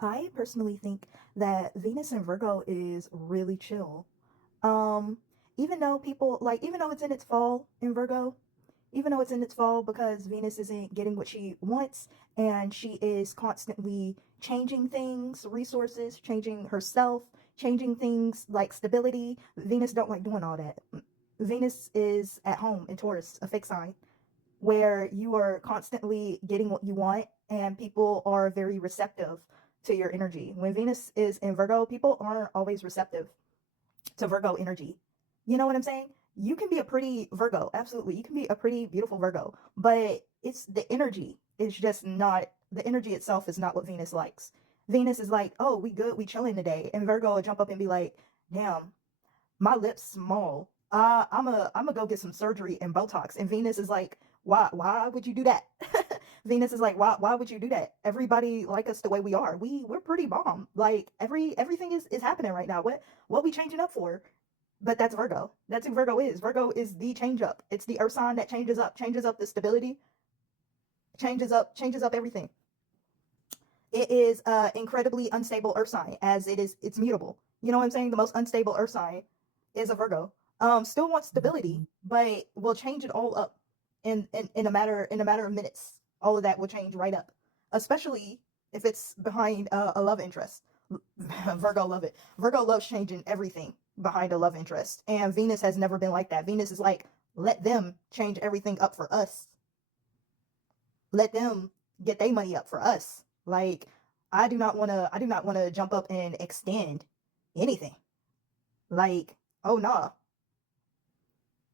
I personally think that Venus in Virgo is really chill. Um, even though even though it's in its fall in Virgo, even though it's in its fall because Venus isn't getting what she wants and she is constantly changing things, resources, changing herself, changing things like stability. Venus don't like doing all that. Venus is at home in Taurus, a fixed sign, where you are constantly getting what you want and people are very receptive to your energy. When Venus is in Virgo, people aren't always receptive to Virgo energy. You know what I'm saying? You can be a pretty Virgo, absolutely. You can be a pretty beautiful Virgo, but it's the energy is just not the energy itself is not what Venus likes. Venus is like, oh, we good, we chilling today, and Virgo will jump up and be like, damn, my lips small. I'm a go get some surgery and Botox. And Venus is like, why would you do that? Venus is like, why would you do that? Everybody like us the way we are. We're pretty bomb. Like everything is happening right now. What we changing up for? But that's Virgo. That's who Virgo is. Virgo is the change up. It's the earth sign that changes up the stability, changes up everything. It is incredibly unstable earth sign as it's mutable. You know what I'm saying? The most unstable earth sign is a Virgo. Still wants stability, but will change it all up in a matter of minutes. All of that will change right up, especially if it's behind a love interest. Virgo love it. Virgo loves changing everything behind a love interest, and Venus has never been like that. Venus is like, let them change everything up for us. Let them get their money up for us. Like I do not want to jump up and extend anything. Like, oh nah,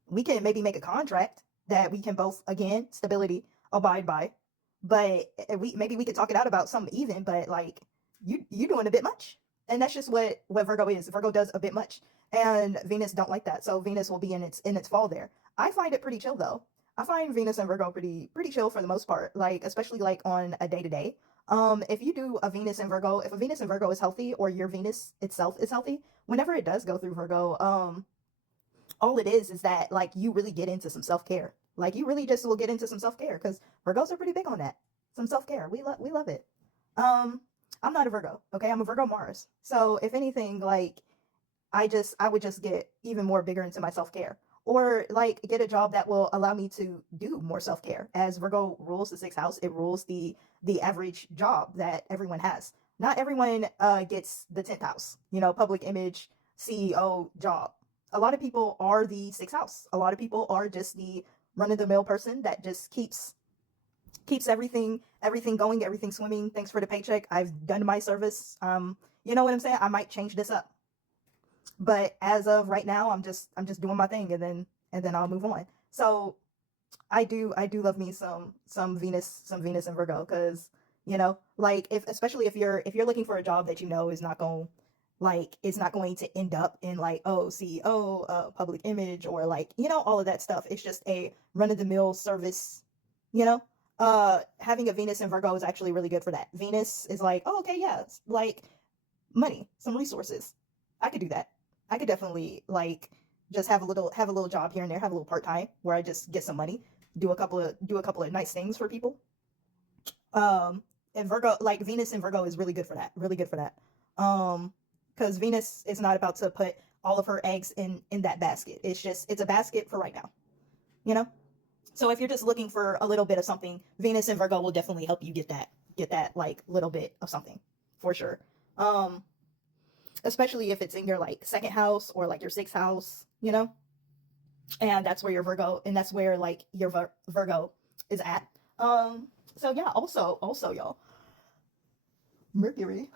we can maybe make a contract that we can both again stability abide by, but we could talk it out about something even. But like you doing a bit much, and that's just what Virgo is. Virgo does a bit much, and Venus don't like that. So Venus will be in its fall there. I find it pretty chill though. I find Venus and Virgo pretty chill for the most part. Like especially like on a day to day. If you do a Venus and Virgo, if a Venus and Virgo is healthy, or your Venus itself is healthy, whenever it does go through Virgo, all it is that like you really get into some self-care. Like you really just will get into some self-care because Virgos are pretty big on that. Some self-care. We love it. Um, I'm not a Virgo, okay? I'm a Virgo Mars. So if anything, like I would just get even more bigger into my self-care. Or like get a job that will allow me to do more self-care. As Virgo rules the sixth house, it rules the average job that everyone has. Not everyone gets the 10th house, you know, public image, CEO job. A lot of people are the sixth house. A lot of people are just the run of the mill person that just keeps everything going, everything swimming. Thanks for the paycheck. I've done my service. You know what I'm saying? I might change this up, but as of right now, I'm just doing my thing, and then I'll move on. So I do love me some Venus and Virgo because you know like if especially if you're looking for a job that you know is not going like it's not going to end up in like oh CEO public image or like you know all of that stuff. It's just a run of the mill service. You know, having a Venus and Virgo is actually really good for that. Venus is like oh okay yeah like money some resources. I could do that. I could definitely like just have a little job here and there, have a little part time where I just get some money, do a couple of nice things for people. And Virgo like Venus and Virgo is really good for that. Really good for that. Because Venus is not about to put all of her eggs in that basket. It's a basket for right now. You know. So if you're just looking for a little bit of something, Venus and Virgo will definitely help you get that like little bit of something for sure. Um, especially if it's in your like second house or like your sixth house, you know, and that's where your Virgo and that's where like your Virgo is at. So yeah, also y'all, Mercury.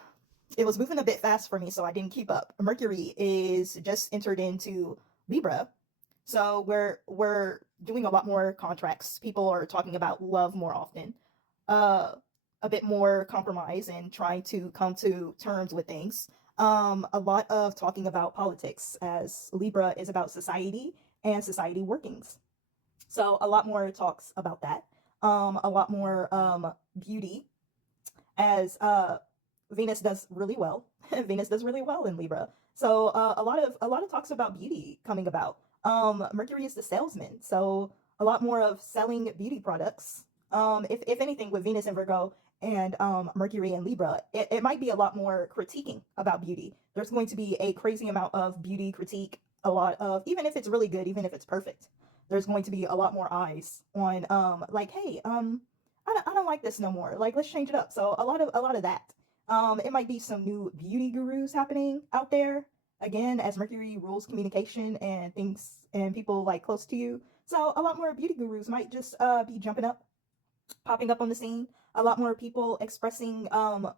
It was moving a bit fast for me, so I didn't keep up. Mercury is just entered into Libra, so we're doing a lot more contracts. People are talking about love more often, uh, a bit more compromise and trying to come to terms with things. A lot of talking about politics as Libra is about society and society workings. So a lot more talks about that. A lot more beauty as Venus does really well. Venus does really well in Libra. So a lot of talks about beauty coming about. Mercury is the salesman, so a lot more of selling beauty products. If anything, with Venus and Virgo, and Mercury and Libra, it might be a lot more critiquing about beauty. There's going to be a crazy amount of beauty critique, a lot of, even if it's really good, even if it's perfect, there's going to be a lot more eyes on like, hey, I don't like this no more. Like, let's change it up. So a lot of that. It might be some new beauty gurus happening out there. Again, as Mercury rules communication and things and people like close to you. So a lot more beauty gurus might just be jumping up, popping up on the scene. A lot more people expressing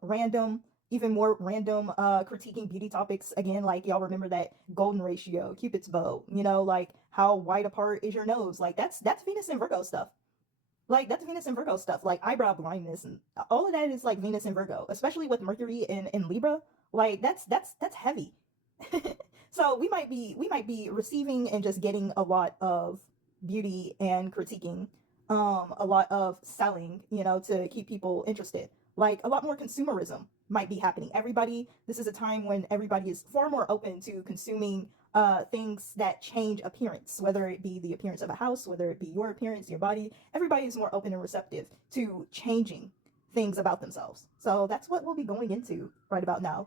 random, even more random critiquing beauty topics. Again, like y'all remember that golden ratio, Cupid's bow, you know, like how wide apart is your nose? Like that's Venus and Virgo stuff. Like that's Venus and Virgo stuff, like eyebrow blindness and all of that is like Venus and Virgo, especially with Mercury in Libra. Like that's heavy. So we might be receiving and just getting a lot of beauty and critiquing, a lot of selling, you know, to keep people interested. Like a lot more consumerism might be happening. Everybody, this is a time when everybody is far more open to consuming things that change appearance, whether it be the appearance of a house, whether it be your appearance, your body. Everybody is more open and receptive to changing things about themselves. So that's what we'll be going into right about now.